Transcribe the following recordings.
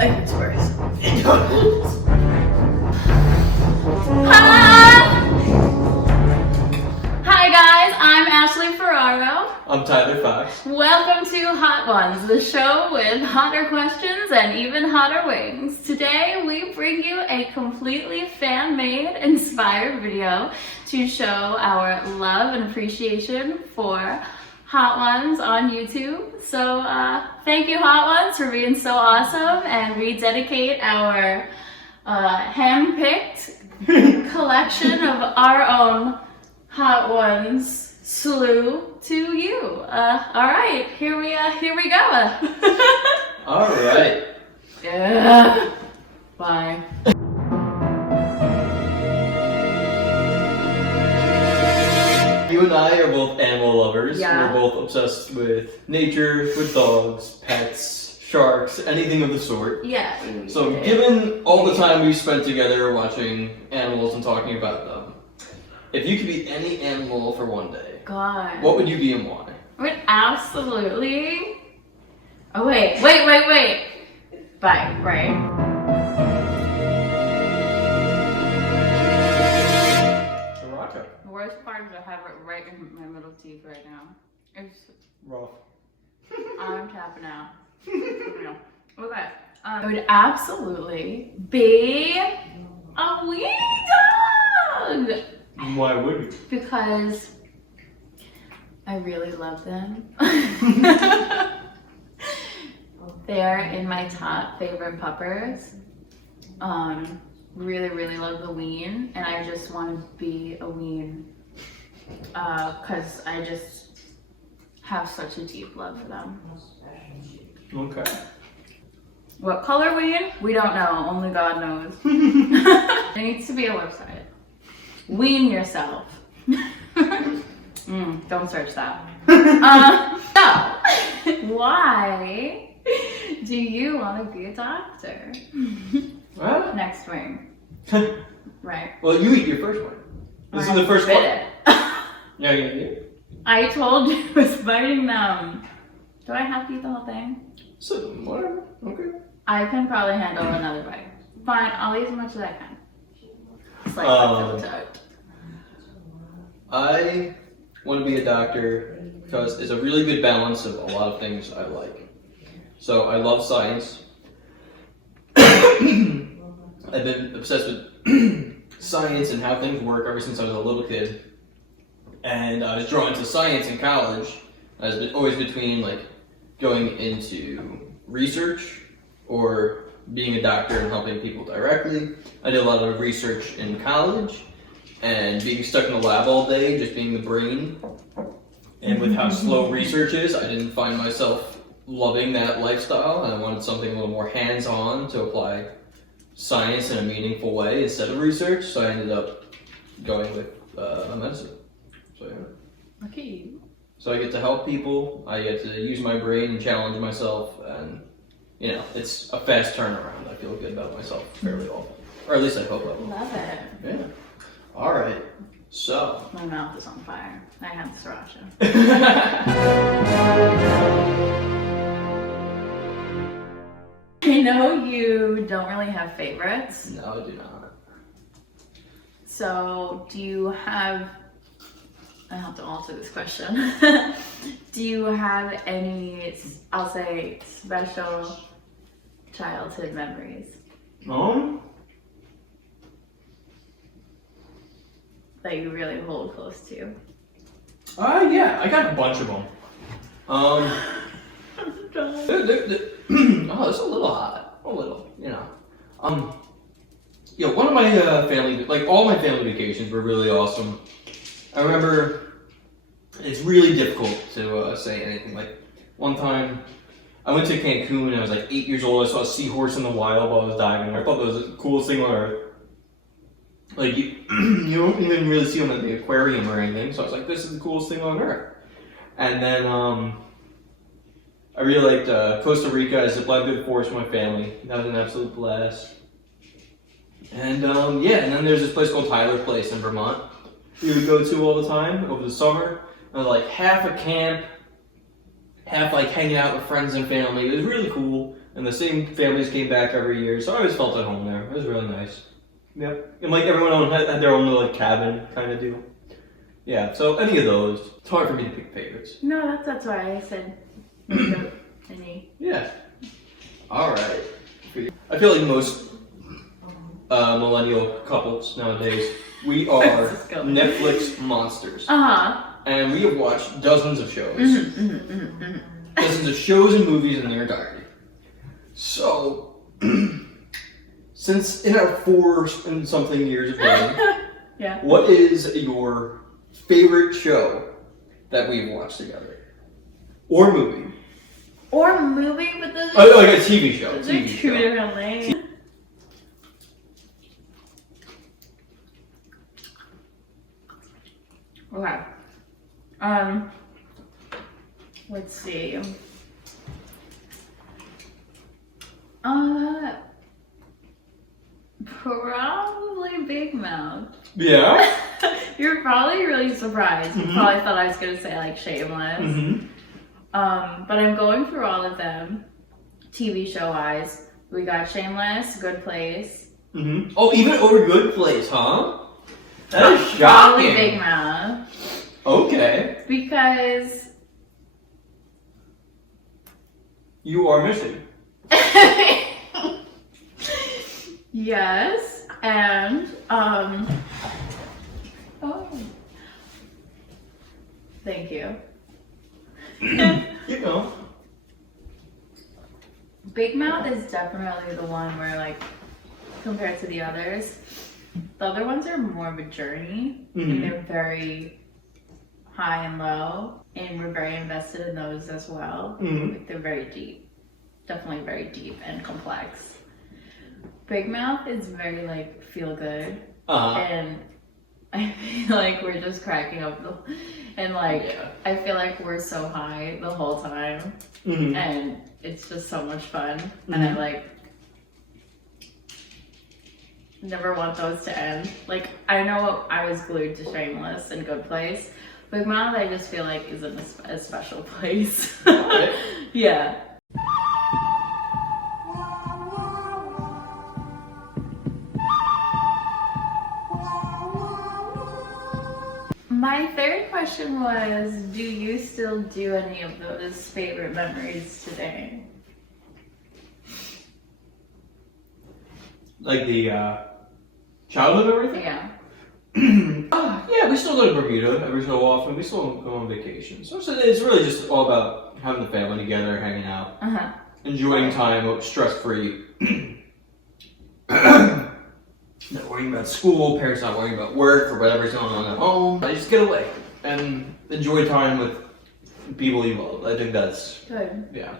I think it's worse. Hi guys, I'm Ashley Ferraro. I'm Tyler Fox. Welcome to Hot Ones, the show with hotter questions and even hotter wings. Today we bring you a completely fan-made, inspired video to show our love and appreciation for Hot Ones on YouTube. So thank you, Hot Ones, for being so awesome, and we dedicate our hand-picked collection of our own Hot Ones slew to you. All right, here we go. All right. Yeah. Bye. You and I are both animal lovers. Yeah. We're both obsessed with nature, with dogs, pets, sharks, anything of the sort. Yeah. So given all the time we've spent together watching animals and talking about them, if you could be any animal for one day, God. what would you be and why? I would absolutely. Oh wait. Bye. Right. The worst part is I have it right in my middle teeth right now. It's Rough. I'm tapping out. Okay. I would absolutely be a wee dog Why would you? because I really love them. They're in my top favorite puppers. Really love the ween, and I just want to be a ween because I just have such a deep love for them. Okay. What color ween? We don't know. Only God knows. There needs to be a website. Wean yourself. Don't search that. So, why do you want to be a doctor? What? Next wing. Right. Well, you eat your first one. This is the first bit one. it. Yeah, you eat it. I told you I was biting them. Do I have to eat the whole thing? So, whatever. Okay. I can probably handle another bite. Fine, I'll eat as much as I can. It's like I feel tucked. I want to be a doctor because it's a really good balance of a lot of things I like. So I love science. I've been obsessed with science and how things work ever since I was a little kid. And I was drawn to science in college. I was always between like going into research or being a doctor and helping people directly. I did a lot of research in college, and being stuck in the lab all day, just being the brain. And with how slow research is, I didn't find myself loving that lifestyle, and I wanted something a little more hands-on to apply science in a meaningful way instead of research, so I ended up going with medicine. So yeah. Look at you. So I get to help people, I get to use my brain and challenge myself, and you know, it's a fast turnaround. I feel good about myself fairly often. Or at least I hope I will. Love it. Yeah. Alright. So. My mouth is on fire. I have sriracha. I know you don't really have favorites. No, I do not. So, do you have... I have to answer this question. Do you have any, I'll say, special childhood memories that you really hold close to? Yeah, I got a bunch of them. Oh, it's a little hot. A little, you know. Yeah, one of my family, like all my family vacations were really awesome. I remember it's really difficult to say anything. Like one time I went to Cancun and I was like 8 years old. I saw a seahorse in the wild while I was diving. I thought that was the coolest thing on earth. Like you don't even really see them at the aquarium or anything. So I was like, this is the coolest thing on earth. And then I really liked Costa Rica. I zip-lined through the forest with my family. That was an absolute blast. And yeah, and then there's this place called Tyler Place in Vermont we would go to all the time over the summer. It was like half a camp, half like hanging out with friends and family. It was really cool. And and the same families came back every year, so I always felt at home there. It was really nice. Yep. And like everyone had their own little like cabin kind of deal. Yeah, so any of those. It's hard for me to pick favorites. No, that's why I said any. Yeah. Alright. I feel like most millennial couples nowadays, we are Netflix monsters. And we have watched dozens of shows. Dozens of shows and movies in their entirety. So, since in our 4 and something years of living, yeah. What is your favorite show that we've watched together? Or movie? Or movie, but those are like a TV show. Those are 2 different things. Okay. Let's see. Probably Big Mouth. Yeah? You're probably really surprised. You probably thought I was gonna say like Shameless. But I'm going through all of them, TV show wise. We got Shameless, Good Place. Oh, even over Good Place, huh? That is shocking. Probably Big Mouth. Okay. Because you are missing. Yes, and oh, thank you. You know. Big Mouth is definitely the one where, like, compared to the others, the other ones are more of a journey, and they're very high and low, and we're very invested in those as well. Like, they're very deep, definitely very deep and complex. Big Mouth is very, like, feel good, and I feel like we're just cracking up, and like, I feel like we're so high the whole time, and it's just so much fun, and I like never want those to end. Like, I know I was glued to Shameless and Good Place. Big Mouth, I just feel like is in a special place. Yeah. My third question was, do you still do any of those favorite memories today? Like the childhood or everything? Yeah. Yeah, we still go to Bermuda every so often. We still go on vacation. So it's really just all about having the family together, hanging out, enjoying time, stress-free. Not worrying about school, parents not worrying about work or whatever's going on at home. I just get away and enjoy time with people you love. I think that's good. Yeah.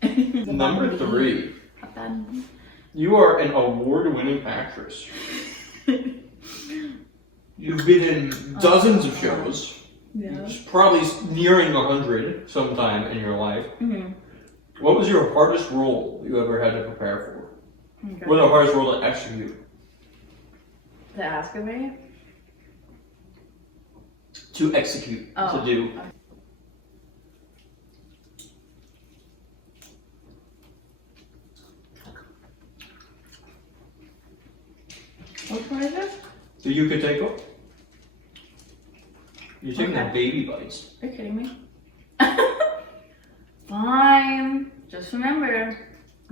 Good. Number 3. You are an award-winning actress. You've been in dozens of shows. Yeah. Probably nearing 100 sometime in your life. What was your hardest role you ever had to prepare for? Okay. What was the hardest role to execute? To ask of me? To execute, to do. Okay. Which one is it? So you could take one? You're taking the baby bites. Are you kidding me? Fine. Just remember,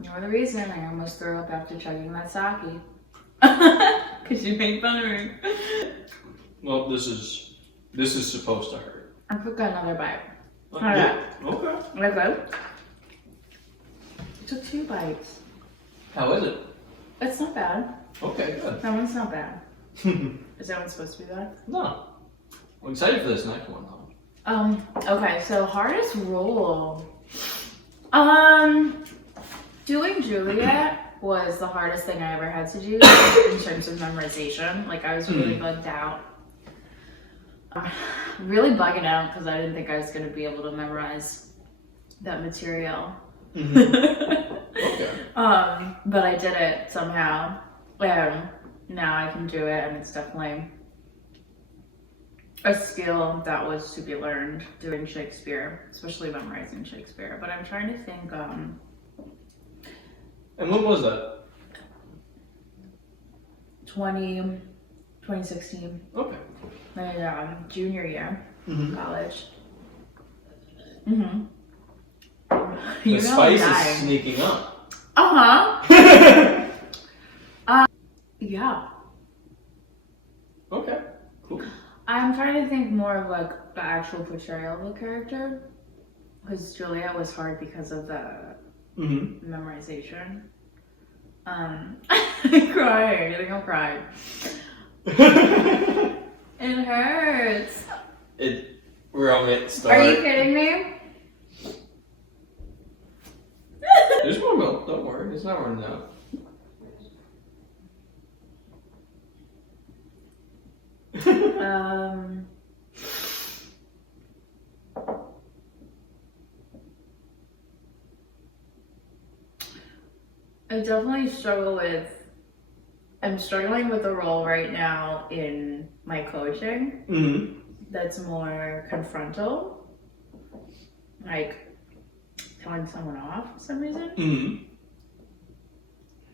you're the reason I almost threw up after chugging that sake. Because you made fun of me. Well, this is supposed to hurt. I took another bite. Yeah. Okay. Okay. I took 2 bites. How is it? It's not bad. Okay, good. That one's not bad. Is that one supposed to be bad? No. I'm excited for this next one though. Okay, so hardest role. Doing Juliet was the hardest thing I ever had to do in terms of memorization. Like, I was really bugged out. Really bugging out because I didn't think I was going to be able to memorize that material. Okay. But I did it somehow. Now I can do it, and it's definitely a skill that was to be learned doing Shakespeare, especially memorizing Shakespeare. But I'm trying to think. And when was that? 2016. Okay. My junior year, Mm-hmm. college. The spice is sneaking up. Yeah. Okay. Cool. I'm trying to think more of like the actual portrayal of the character, because Juliet was hard because of the memorization. I'm crying. I think I'm crying. It hurts. We're on it. Are you kidding me? There's more milk. Don't worry. It's not running out. I definitely struggle with. I'm struggling with a role right now in my coaching that's more confrontal, like telling someone off for some reason.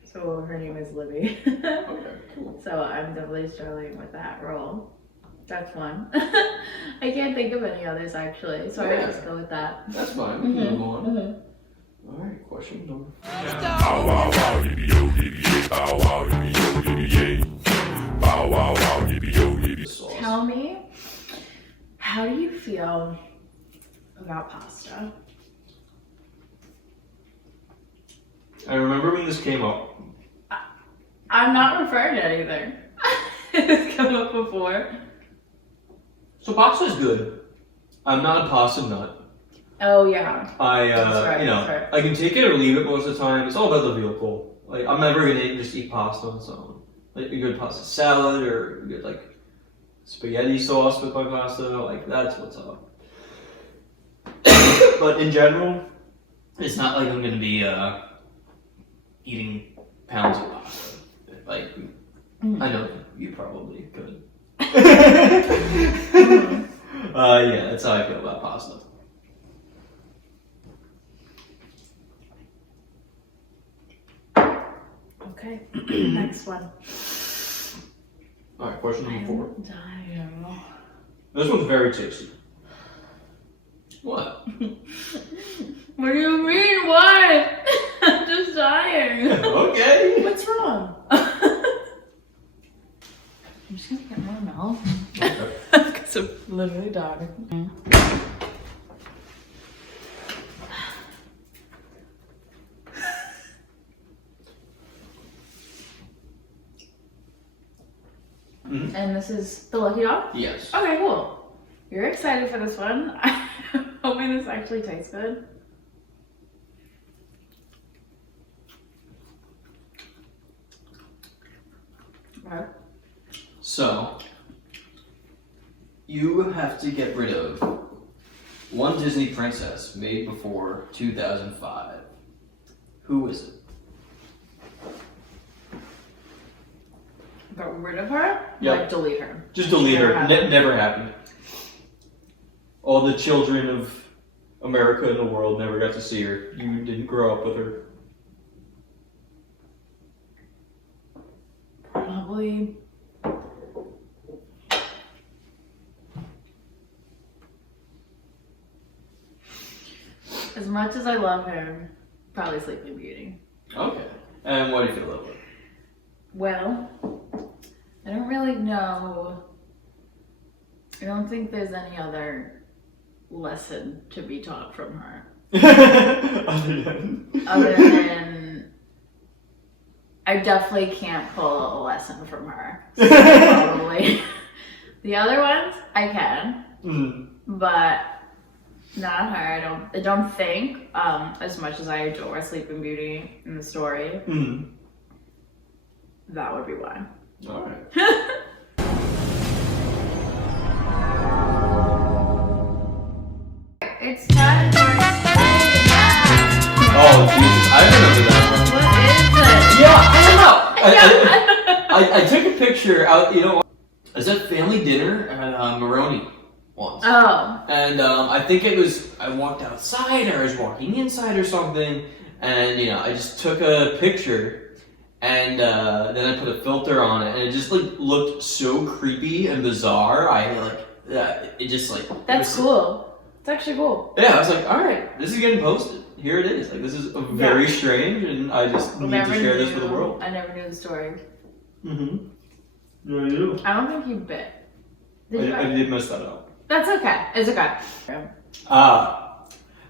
So her name is Libby. Okay, cool. So I'm definitely struggling with that role. That's one. I can't think of any others actually, so I just go with that. That's fine. We can move on. All right, question number 4. Tell me, how do you feel about pasta? I remember when this came up. I'm not referring to anything. It's come up before. So pasta's good. I'm not a pasta nut. Oh yeah. That's right. I can take it or leave it most of the time. It's all about the vehicle. Like I'm never gonna just eat pasta on its own. Like a good pasta salad or a good like spaghetti sauce with my pasta. Like that's what's up. But in general, it's not like I'm gonna be eating pounds of pasta. Like I know you probably could. Yeah, that's how I feel about pasta. Okay, next one. Alright, question number 4. I'm dying. This one's very tasty. What? What do you mean, what? I'm just dying. Okay. What's wrong? I'm just gonna get more milk. Because I'm literally dying. And this is the Lucky Dog? Yes. Okay, cool. You're excited for this one. I'm hoping this actually tastes good. Okay. So, you have to get rid of one Disney princess made before 2005. Who is it? Got rid of her? Yep. Like delete her? Just delete her. Never Never happened. All the children of America and the world never got to see her. You didn't grow up with her. Probably. As much as I love her, probably Sleeping Beauty. Okay. And what do you feel about it? Well, I don't really know. I don't think there's any other lesson to be taught from her. Other than I definitely can't pull a lesson from her. So probably. The other ones I can, but not her. I don't think. As much as I adore Sleeping Beauty in the story, that would be why. All right. It's time for Oh Jesus, I remember that one. What is it? Yeah, I don't know. I took a picture out. You know, was at family dinner at Maroney once. Oh. And I think I walked outside or I was walking inside or something, and I just took a picture, and then I put a filter on it, and it just like looked so creepy and bizarre. It just like That's cool. It's actually cool. Yeah, I was like, all right, this is getting posted. Here it is. Like, this is very strange, and I just need to share this with the world. I never knew the story. Mm-hmm. Yeah, I do. I don't think you bit. I did mess that up. That's okay. It's okay.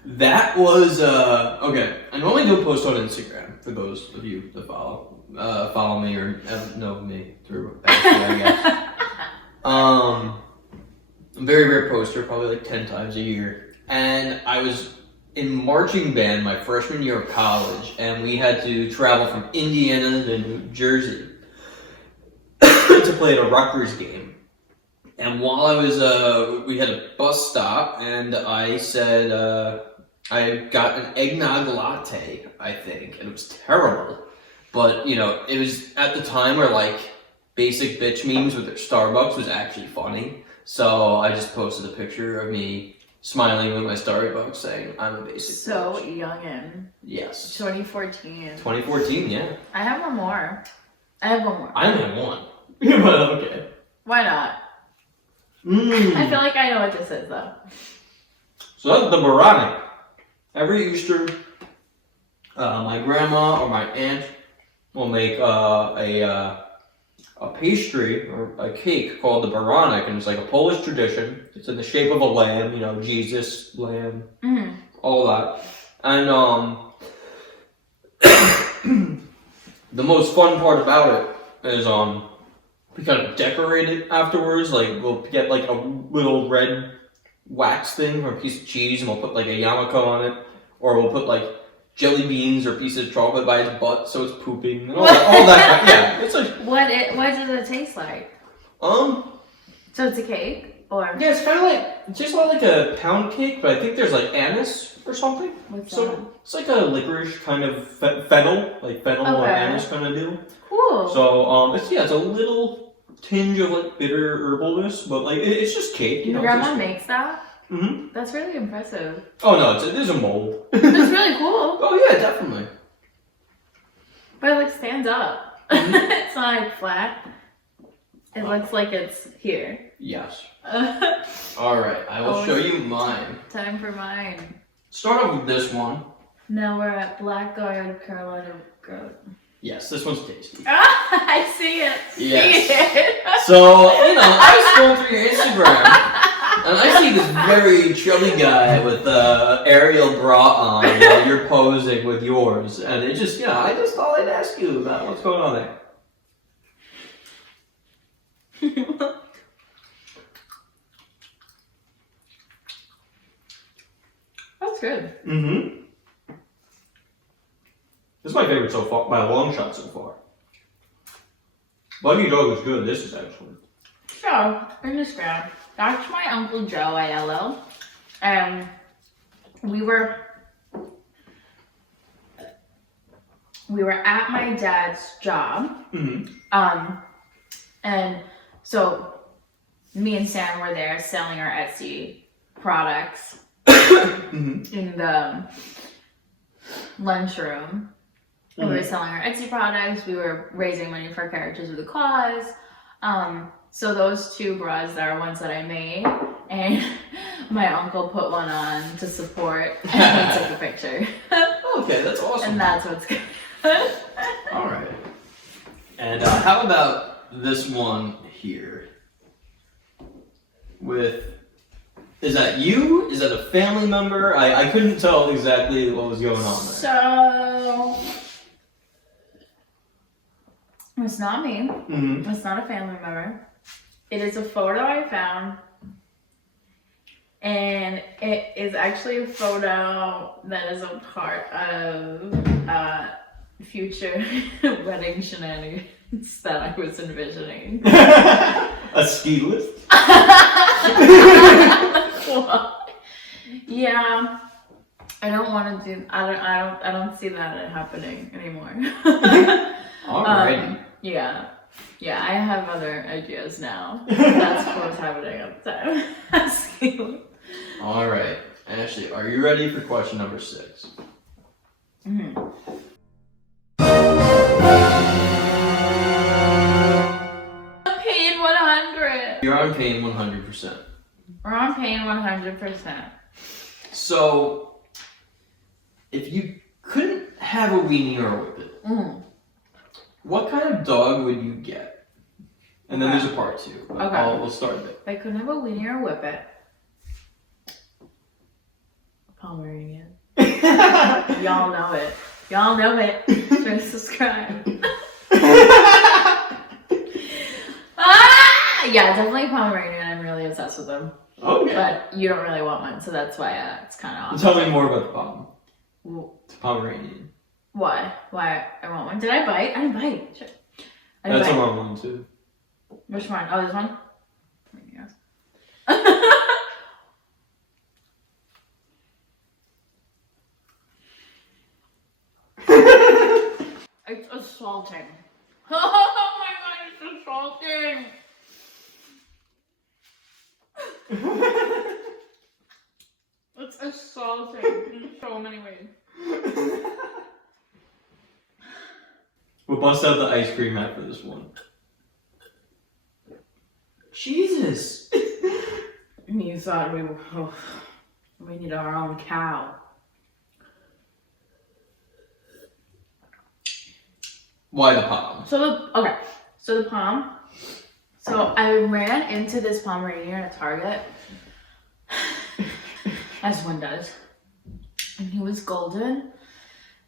That was okay. I normally don't post on Instagram for those of you that follow me or know me through Instagram, I guess. I'm a very rare poster, probably like 10 times a year. And I was in marching band my freshman year of college, and we had to travel from Indiana to New Jersey to play at a Rutgers game. And while I was, we had a bus stop, and I said, I got an eggnog latte, I think, and it was terrible. But, it was at the time where, like, basic bitch memes with their Starbucks was actually funny. So I just posted a picture of me smiling with my Starbucks saying, I'm a basic bitch. So youngin'. Yes. 2014. 2014, yeah. I have one more. I only have one. But okay. Why not? I feel like I know what this is, though. So that's the Baronic. Every Easter, my grandma or my aunt will make a pastry or a cake called the Baronic, and it's like a Polish tradition. It's in the shape of a lamb, Jesus, lamb, all that. And the most fun part about it is we kind of decorate it afterwards. Like, we'll get like a little red wax thing or a piece of cheese, and we'll put like a yarmulke on it, or we'll put like jelly beans or pieces of chocolate by his butt so it's pooping. All that. Yeah, it's like what does it taste like? So it's a cake, or yeah, it's kind of like it tastes a lot like a pound cake, but I think there's like anise or something. What's so that? It's like a licorice kind of fennel, like fennel or anise kind of deal. Cool. So it's a little tinge of like bitter herbalness, but like it's just cake. Your grandma makes that? Mm-hmm. That's really impressive. Oh no, there's a mold. It's really cool. Oh yeah, definitely. But it like stands up. It's not like flat. It looks like it's here. Yes. All right, I will show you mine. Time for mine. Start off with this one. Now we're at Blackguard Carolina Goat. Yes, this one's tasty. I see it. Yes. See it. So, I scroll through your Instagram, and I see this very chubby guy with the Ariel bra on while you're posing with yours, and it just, I just thought I'd ask you about what's going on there. That's good. Mm-hmm. This is my favorite so far, by a long shot so far. Buggy Dog is good. This is excellent. So, in Instagram, that's my Uncle Joe, ILO. And we were at my dad's job. Mm-hmm. And so me and Sam were there selling our Etsy products in the lunchroom. And we were selling our Etsy products. We were raising money for Characters with a Cause. So those two bras are ones that I made, and my uncle put one on to support, and we took a picture. Okay, that's awesome. And that's what's good. All right. And how about this one here? Is that you? Is that a family member? I couldn't tell exactly what was going on there. So it's not me. Mm-hmm. It's not a family member. It is a photo I found, and it is actually a photo that is a part of future wedding shenanigans that I was envisioning. A ski lift? Yeah, I don't want to do. I don't see that happening anymore. Alrighty. Yeah. Yeah, I have other ideas now. That's what's happening at the time. Asking. All right, Ashley, are you ready for question number 6? Mm-hmm. Pain 100. You're on pain 100%. We're on pain 100%. So, if you couldn't have a weenie or a whippet, what kind of dog would you get? And then there's a part 2. Okay. We'll start there. If I couldn't have a weenie or a whippet, Pomeranian. Y'all know it. Y'all know it. Just subscribe. Yeah, definitely Pomeranian. I'm really obsessed with them. Okay. But you don't really want one, so that's why it's kind of. Tell me more about the Pomeranian. Why? Why I want one? Did I bite? I didn't bite. Shit. I didn't That's bite. a wrong one too. Which one? Oh, this one? Yes. It's assaulting. Oh my god, it's assaulting. It's assaulting in so many ways. We'll bust out the ice cream after this one. Jesus! You thought we need our own cow. Why the palm? So the palm. So I ran into this Pomeranian at Target, as one does, and he was golden,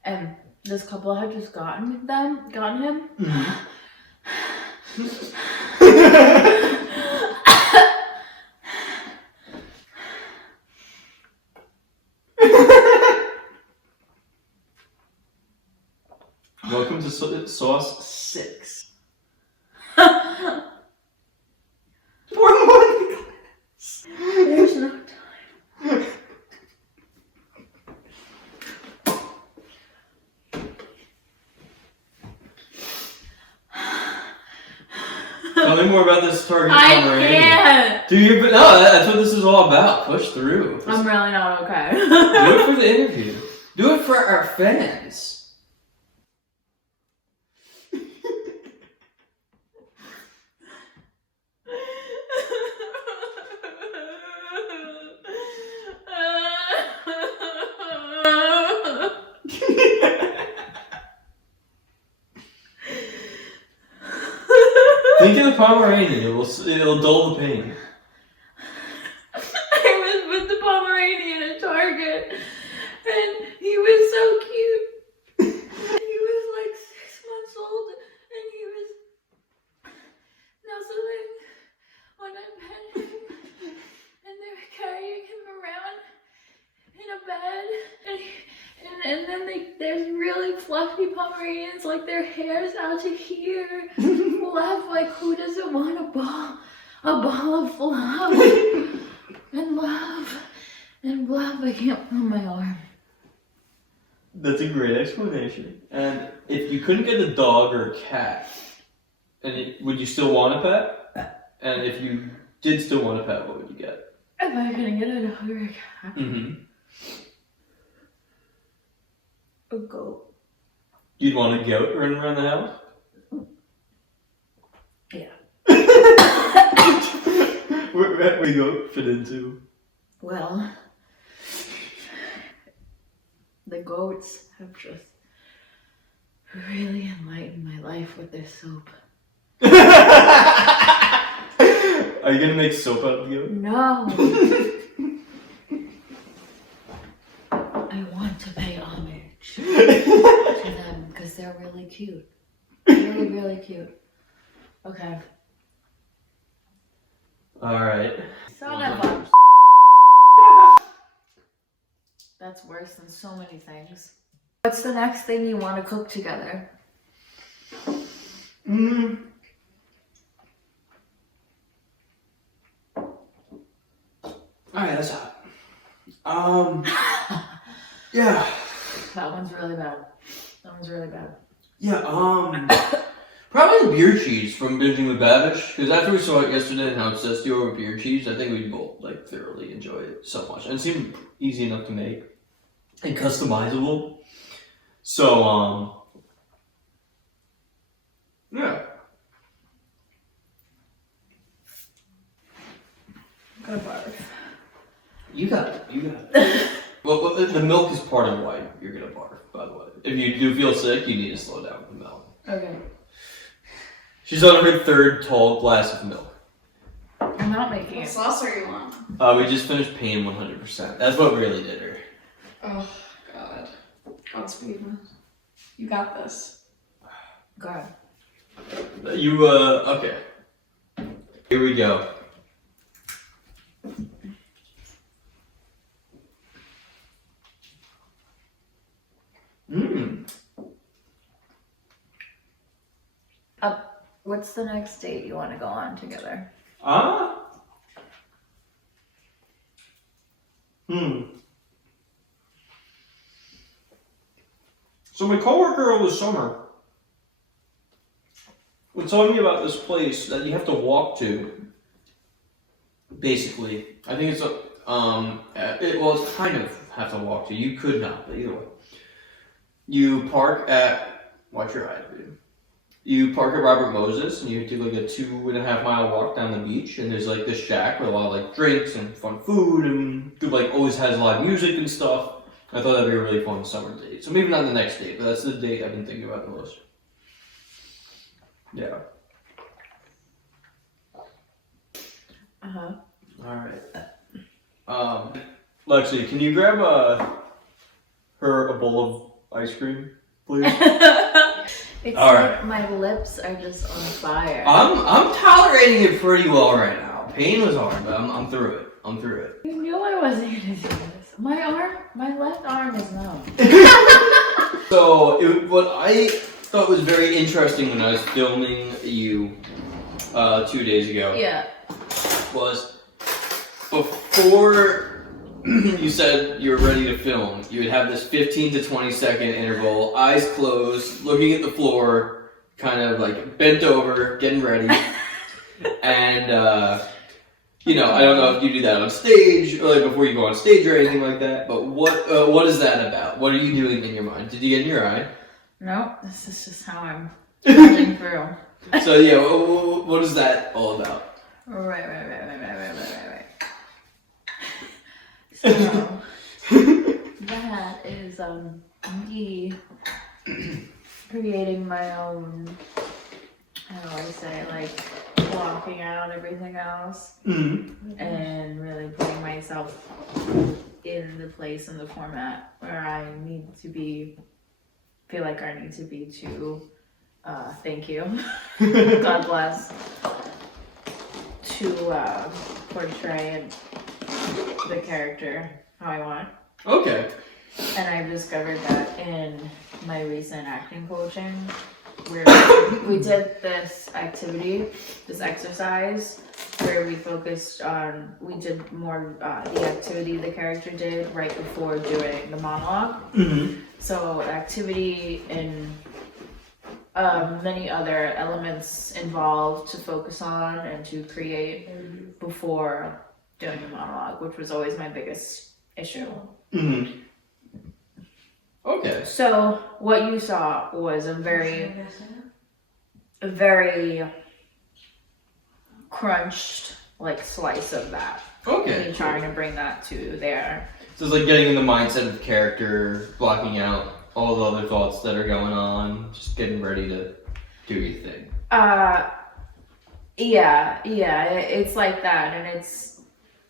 and this couple had just gotten him. Mm-hmm. Welcome to sauce 6. Pour more in the glass. There's no time. Tell me more about this Target I Pomeranian. can't. Dude, but no, that's what this is all about. Push through. I'm really not okay. Do it for the interview. Do it for our fans. Think of the Pomeranian. It'll dull the pain. I was with the Pomeranian at Target, and he was so cute. He was like 6 months old, and he was nuzzling when I pet him, and they were carrying him around in a bed, and then there's really fluffy Pomeranians, like their hair's out to here, fluff, like who doesn't want a ball of fluff, and love, I can't feel my arm. That's a great explanation. And if you couldn't get a dog or a cat, would you still want a pet? And if you did still want a pet, what would you get? If I couldn't get a dog or a cat, a goat. You'd want a goat running around the house? Yeah. Where would the goat fit into? Well, the goats have just really enlightened my life with their soap. Are you gonna make soap out of the goat? No. I want to pay homage to them because they're really cute. Really, really cute. Okay. Alright. Son of a... That's worse than so many things. What's the next thing you want to cook together? Alright, that's hot. Yeah. That one's really bad. Yeah, Probably the beer cheese from binging with Babish, because after we saw it yesterday and how obsessed you are with beer cheese, I think we both like thoroughly enjoy it so much. And it seemed easy enough to make and customizable. So yeah. I'm gonna barf. You got it. Well, the milk is part of why you're gonna barf, by the way. If you do feel sick, you need to slow down with the milk. Okay. She's on her third tall glass of milk. I'm not making What it. sauce are you on? We just finished paying 100%. That's what really did her. Oh, God. Godspeed. You got this. God. Okay. Here we go. Mmm. What's the next date you want to go on together? So my coworker over the summer was telling me about this place that you have to walk to. Basically, I think it's it's kind of have to walk to. You could not, but either way. You park at, watch your eyes, dude. You park at Robert Moses, and you do like a 2.5 mile walk down the beach, and there's like this shack with a lot of like drinks and fun food, and dude like always has live music and stuff. I thought that'd be a really fun summer date. So maybe not the next date, but that's the date I've been thinking about the most. Yeah. Uh-huh. Alright. Lexi, can you grab her a bowl of ice cream, please? It's All like right. my lips are just on fire. I'm tolerating it pretty well right now. Pain was hard, but I'm through it. I'm through it. You knew I wasn't gonna do this. My left arm is numb. So, what I thought was very interesting when I was filming you 2 days ago Yeah. was before you said you were ready to film, you would have this 15 to 20 second interval, eyes closed, looking at the floor, kind of like bent over, getting ready. And, you know, I don't know if you do that on stage, or like before you go on stage or anything like that, but what is that about? What are you doing in your mind? Did you get in your eye? No, this is just how I'm trudging through. So yeah, what is that all about? Right. So that is me creating my own, how do I say, like blocking out everything else and really putting myself in the place and the format where I need to be, feel like I need to be to thank you, God bless, to portray the character how I want. Okay. And I've discovered that in my recent acting coaching, where we did this activity, this exercise, where we focused on, we did more the activity the character did right before doing the monologue. So activity and many other elements involved to focus on and to create before doing the monologue, which was always my biggest issue. Okay. So what you saw was a very crunched like slice of that. Okay. Me trying to bring that to there. So it's like getting in the mindset of the character, blocking out all the other thoughts that are going on, just getting ready to do your thing. Yeah, it's like that, and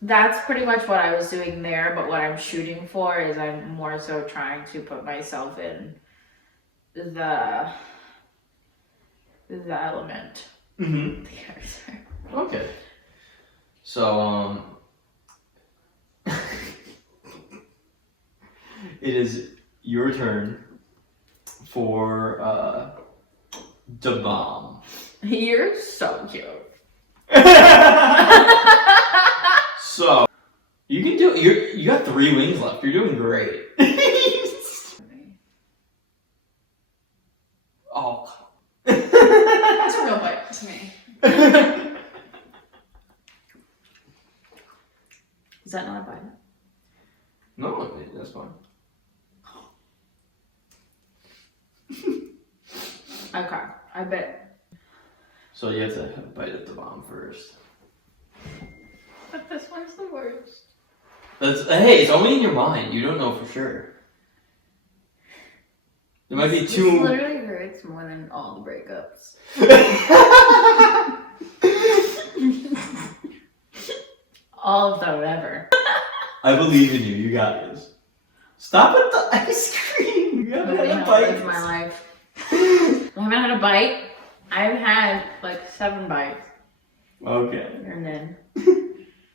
that's pretty much what I was doing there, but what I'm shooting for is I'm more so trying to put myself in the element. The character. Okay. So, it is your turn for, the bomb. You're so cute. So, you can do it. You got 3 wings left. You're doing great. Oh. Okay, I bet. So you have to bite at the bomb first. But this one's the worst. Hey, it's only in your mind. You don't know for sure. There might be This two. literally hurts more than all the breakups. All of them ever. I believe in you. You got this. Stop with the ice cream. You haven't had a bite. That's my life. I haven't had a bite. I've had like 7 bites. Okay. And then.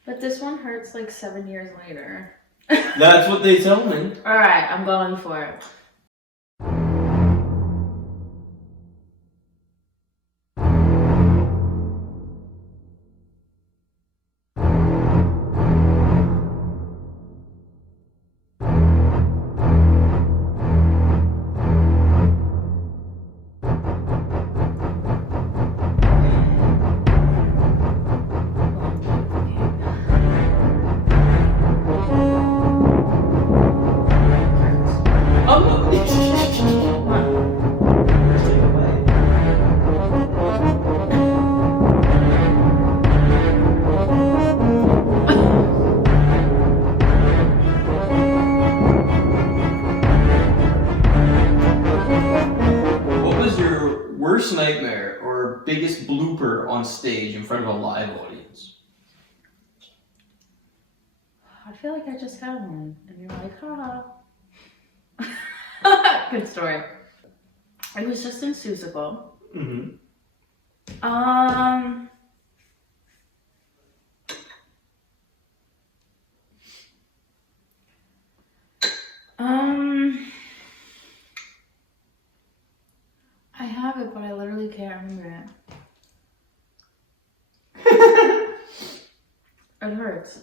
But this one hurts like 7 years later. That's what they tell me. Alright, I'm going for it. Worst nightmare or biggest blooper on stage in front of a live audience? I feel like I just had one. And you're like, haha. Good story. It was just in Seussical. Mm-hmm. I have it, but I literally can't remember it. It hurts.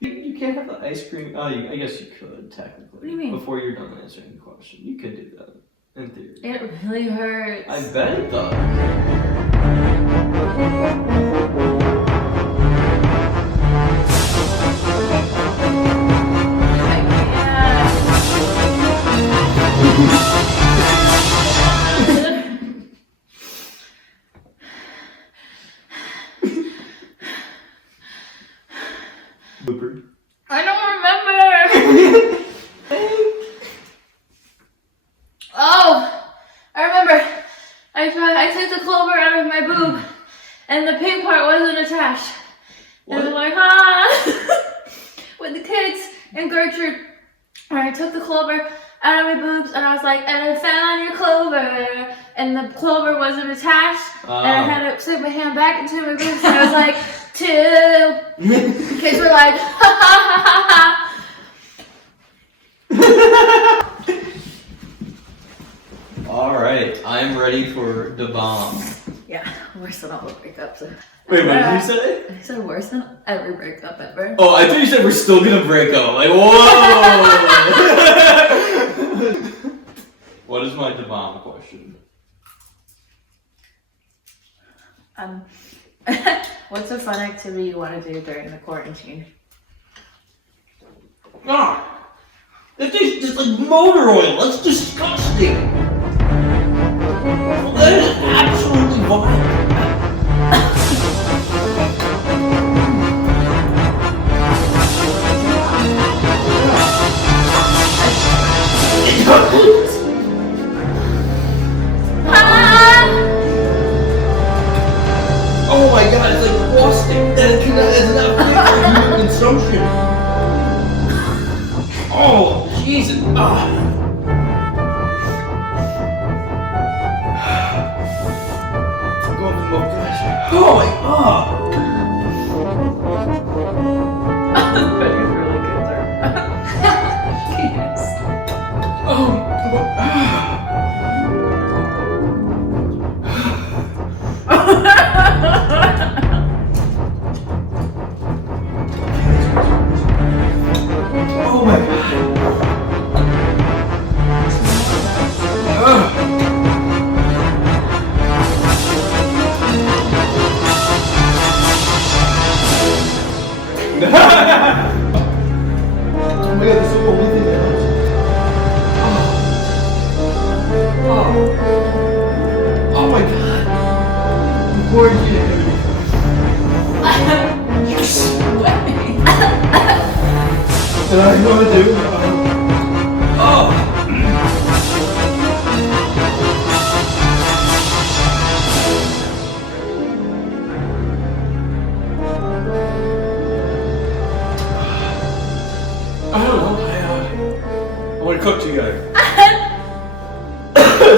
You can't have the ice cream. Oh, I guess you could, technically. What do you mean? Before you're done answering the question. You could do that, in theory. It really hurts. I bet it does. Blooper. I don't remember. Oh, I remember. I took the clover out of my boob, and the pink part wasn't attached. What? And I'm like, ah, with the kids and Gertrude. And I took the clover out of my boobs, and I was like, and I found your clover, and the clover wasn't attached, and I had to stick my hand back into my boobs, and I was like, 2. The kids were like, ha ha ha ha ha. All right, I'm ready for the bomb. Yeah, worse than all the breakups. Wait, what did you say? I said worse than every breakup ever. Oh, I thought you said we're still gonna break up. Like, whoa! What is my bomb question? What's a fun activity you want to do during the quarantine? Ah, that tastes just like motor oil. That's disgusting. Well, that is absolutely vile. Oh my god, it's like caustic. That is not fit for human consumption. Oh, Jesus. Oh my god. But you're really good, sir. Yes. Oh. Oh my god. Oh my god, this is the only thing that hurts. try.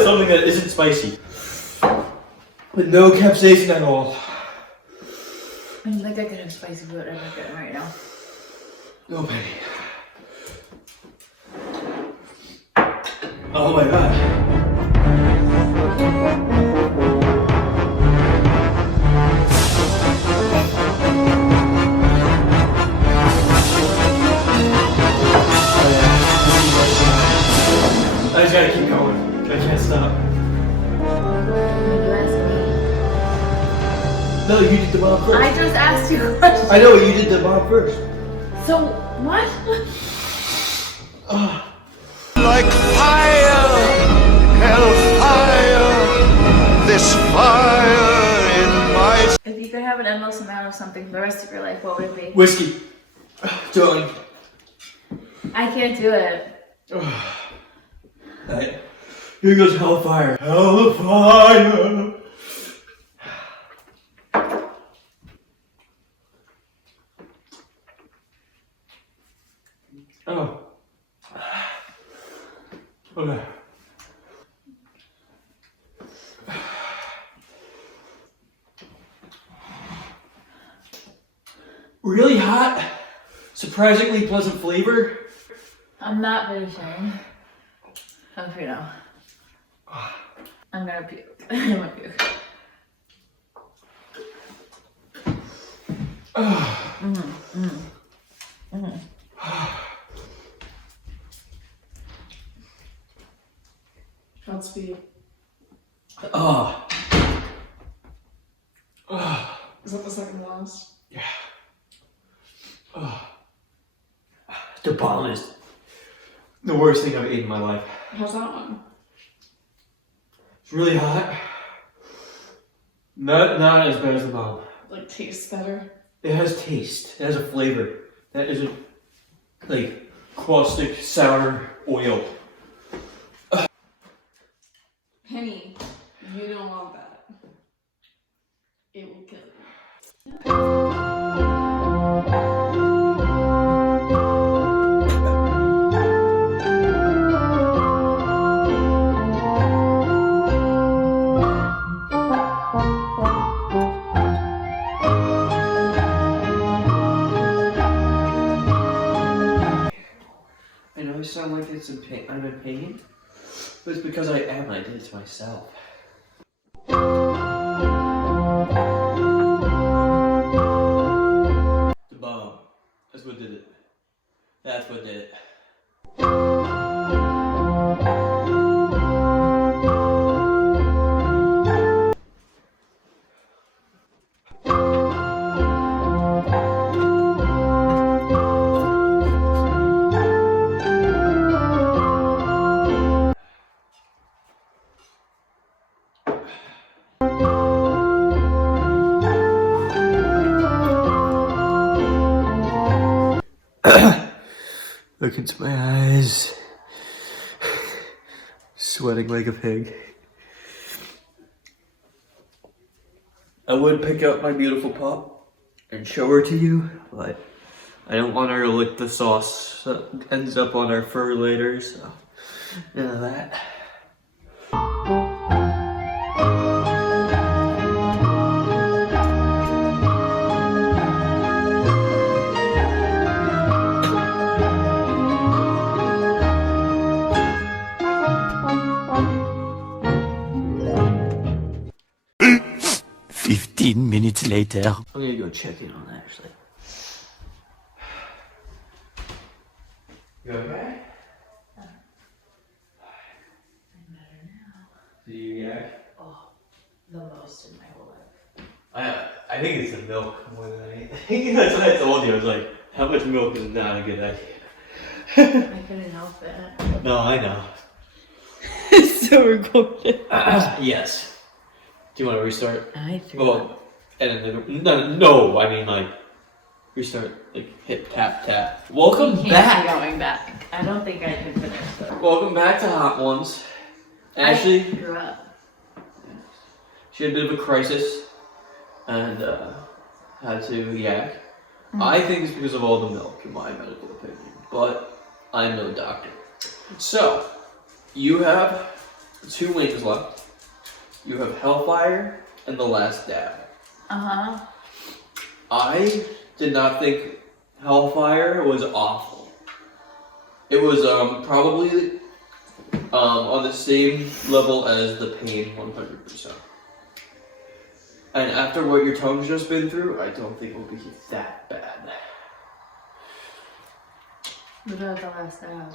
Something that isn't spicy. With no capsaicin at all. I mean, like I could have spicy food. I'm not getting right now. No, baby. Oh my god. I just gotta keep going. I can't stop. You asked me. No, you did the bomb first. I just asked you a question. I know, but you did the bomb first. So, what? Like fire, hellfire, this fire in my... If you could have an endless amount of something for the rest of your life, what would it be? Whiskey. Done. I can't do it. Alright. Here goes hellfire. Hellfire. Oh. Okay. Really hot, surprisingly pleasant flavor. I'm not finishing. Hope you know. I'm gonna puke. I'm gonna puke. Godspeed. Oh. Is that the second last? Yeah. Oh. The bomb is the worst thing I've eaten in my life. How's that one? It's really hot. Not as bad as the bomb. Like tastes better? It has taste. It has a flavor. That isn't like caustic sour oil. Penny, you don't want that. It will kill you. I know I sound like I'm in pain, but it's because I am. I did it to myself. The bomb. That's what did it. That's what did it. Look into my eyes. Sweating like a pig. I would pick up my beautiful pup and show her to you, but I don't want her to lick the sauce that ends up on her fur later, so none of that. Minutes later. I'm gonna go check in on that actually. You okay? I'm better now. Do you yak? Oh, the most in my whole life. I think it's the milk more than anything. That's what I told you. I was like, how much milk is not a good idea? I couldn't help it. No, I know. It's so recorded. Yes. Do you want to restart? I threw Well, and then no, I mean like restart, like hit tap tap. Welcome Can't back. be going back. I don't think I can finish this. Welcome back to Hot Ones. Ashley, I grew up. she had a bit of a crisis and had to yak. I think it's because of all the milk, in my medical opinion, but I'm no doctor. So, You have 2 wings left. You have Hellfire and The Last Dab. Uh-huh. I did not think Hellfire was awful. It was probably on the same level as the Pain 100%. And after what your tongue's just been through, I don't think it will be that bad. What about The Last Dab?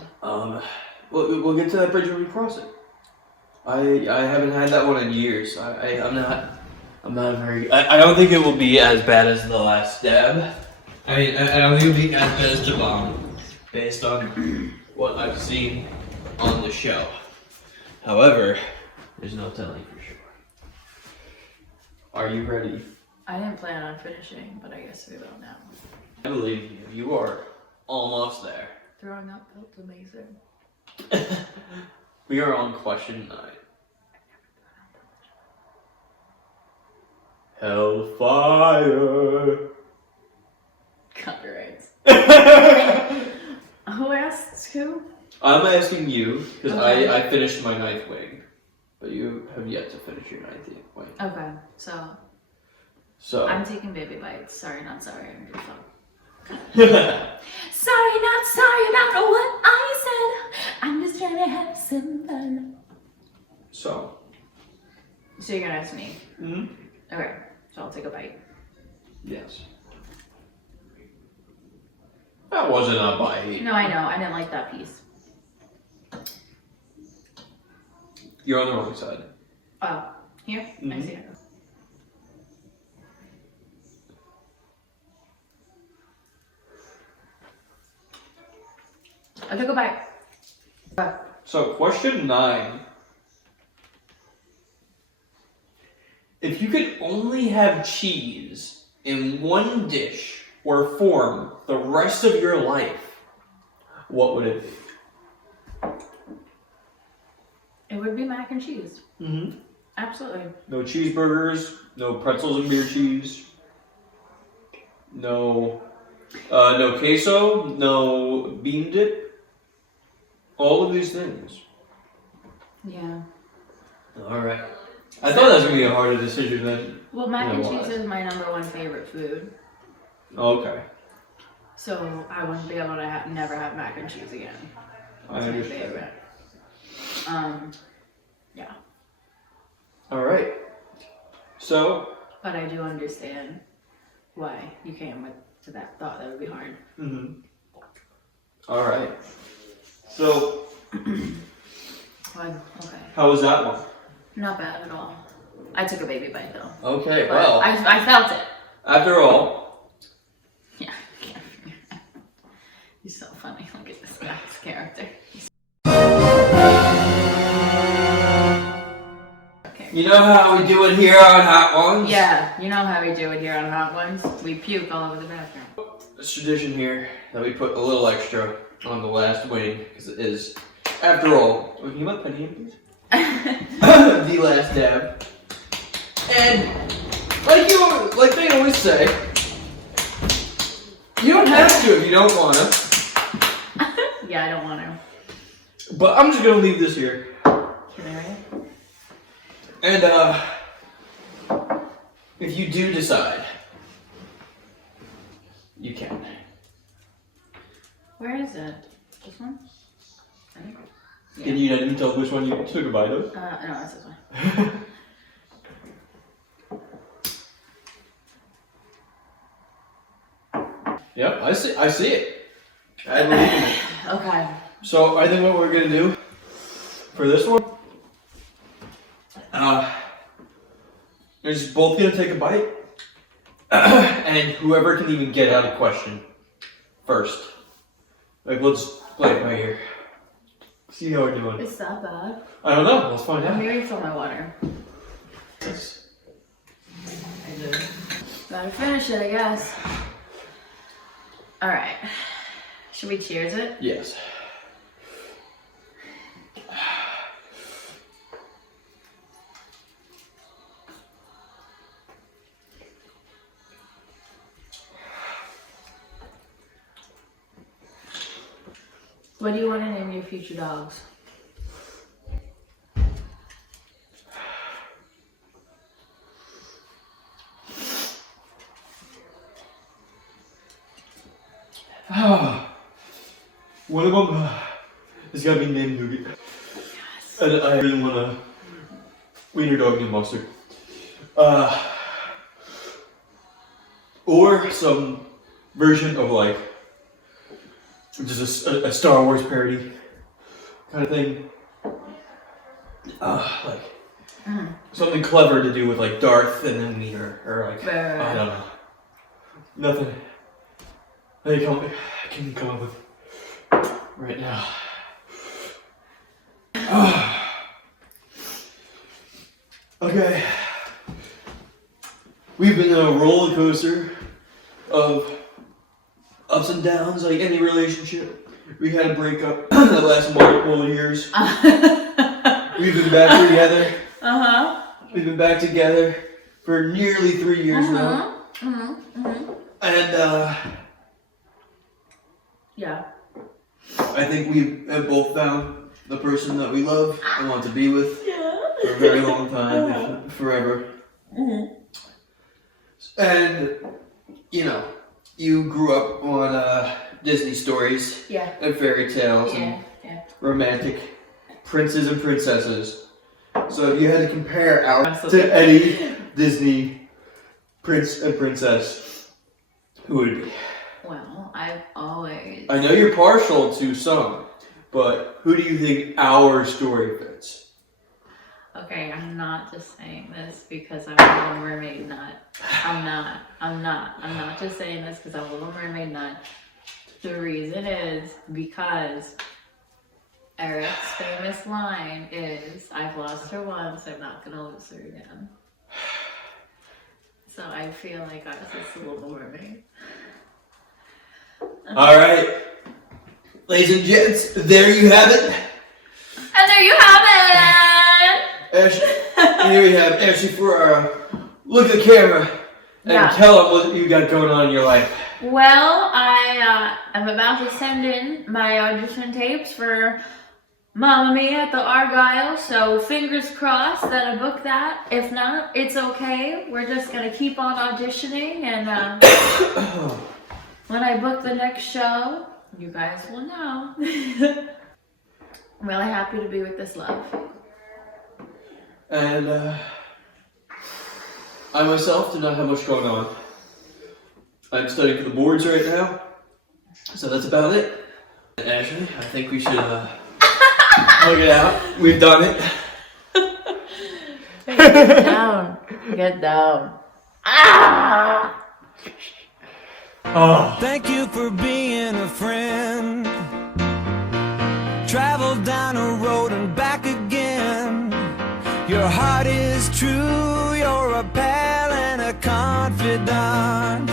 We'll get to that bridge when we cross it. I haven't had that one in years. I'm not very. I don't think it will be as bad as The Last Dab. I don't think it'll be as bad as the bomb, based on what I've seen on the show. However, there's no telling for sure. Are you ready? I didn't plan on finishing, but I guess we will now. I believe you. You are almost there. Throwing up felt amazing. We are on question 9. Hellfire. Copyrights. Who asks who? I'm asking you because Okay. I finished my 9th wing, but you have yet to finish your 9th wing. Okay, so So I'm taking baby bites. Sorry, not sorry. I'm just sorry, not sorry about what I said. I'm just trying to have some fun. So you're gonna ask me? mm-hmm. Okay, so I'll take a bite. Yes. That wasn't a bite. No, I know. I didn't like that piece. You're on the wrong side. Oh, here? I Mhm. see it. I took a bite. So question 9. If you could only have cheese in one dish or form the rest of your life, what would it be? It would be mac and cheese. Mm-hmm. Absolutely. No cheeseburgers, no pretzels and beer cheese, no queso, no bean dip. All of these things. Yeah. All right. I thought that was gonna be a harder decision than. Well, mac and No, cheese what? is my #1 favorite food. Okay. So I wouldn't be able to never have mac and cheese again. I It's my understand. favorite. Yeah. All right. So. But I do understand why you came to that thought. That would be hard. Mm-hmm. All right. So. Okay. How was that one? Not bad at all. I took a baby bite though. Okay. But Well. I felt it. After all. Yeah. He's so funny. Look at this guy's character. Okay. You know how we do it here on Hot Ones? Yeah, you know how we do it here on Hot Ones. We puke all over the bathroom. It's tradition here that we put a little extra on the last wing because it is, after all, can you let Penny in, please? The Last Dab. And like they always say, you don't have to if you don't want to. Yeah, I don't want to. But I'm just gonna leave this here. Can I read it? And if you do decide, you can. Where is it? This one? I think. Can you tell which one you took a bite of? No, it's this one. Yep, I see it. I believe in it. Okay. So I think what we're gonna do for this one, we're just both gonna take a bite, and whoever can even get out a question first. Like, let's play it right here. See how we're doing. It's that bad. I don't know. Let's find I'm out. here to fill my water. Yes. I do. Gotta finish it, I guess. Alright. Should we cheers it? Yes. What do you want to name your future dogs? One of them has got to be named Nougat. And I really want a wiener dog named Mustard. Or some version of like just a Star Wars parody kind of thing. Like something clever to do with like Darth and then Wiener, or like I don't know. Nothing I can come up with right now. Okay. We've been on a roller coaster of ups and downs, like any relationship. We had a breakup that lasted multiple years. We've been back together. We've been back together for nearly 3 years now. And yeah. I think we have both found the person that we love and want to be with for a very long time, if forever. And, you know, you grew up on Disney stories and fairy tales and romantic princes and princesses. So if you had to compare ours to any Disney prince and princess, who would it be? Well, I've always... I know you're partial to some, but who do you think our story fits? Okay, I'm not just saying this because I'm a Little Mermaid nut. I'm not just saying this because I'm a Little Mermaid nut. The reason is because Eric's famous line is, I've lost her once, I'm not gonna lose her again. So I feel like I was just a Little Mermaid. Alright, ladies and gents, there you have it. And there you have it! Ashley, here we have Ashley Ferraro. Look at the camera and tell them what you got going on in your life. Well, I am about to send in my audition tapes for Mamma Mia at the Argyle, so fingers crossed that I book that. If not, it's okay. We're just gonna keep on auditioning, and when I book the next show, you guys will know. I'm really happy to be with this love. And I myself do not have much going on. I'm studying for the boards right now, so that's about it. And Ashley, I think we should hug it out. We've done it. Get down. Get down. Ah! Oh. Thank you for being a friend. Travel down a road and back again. Your heart is true, you're a pal and a confidant.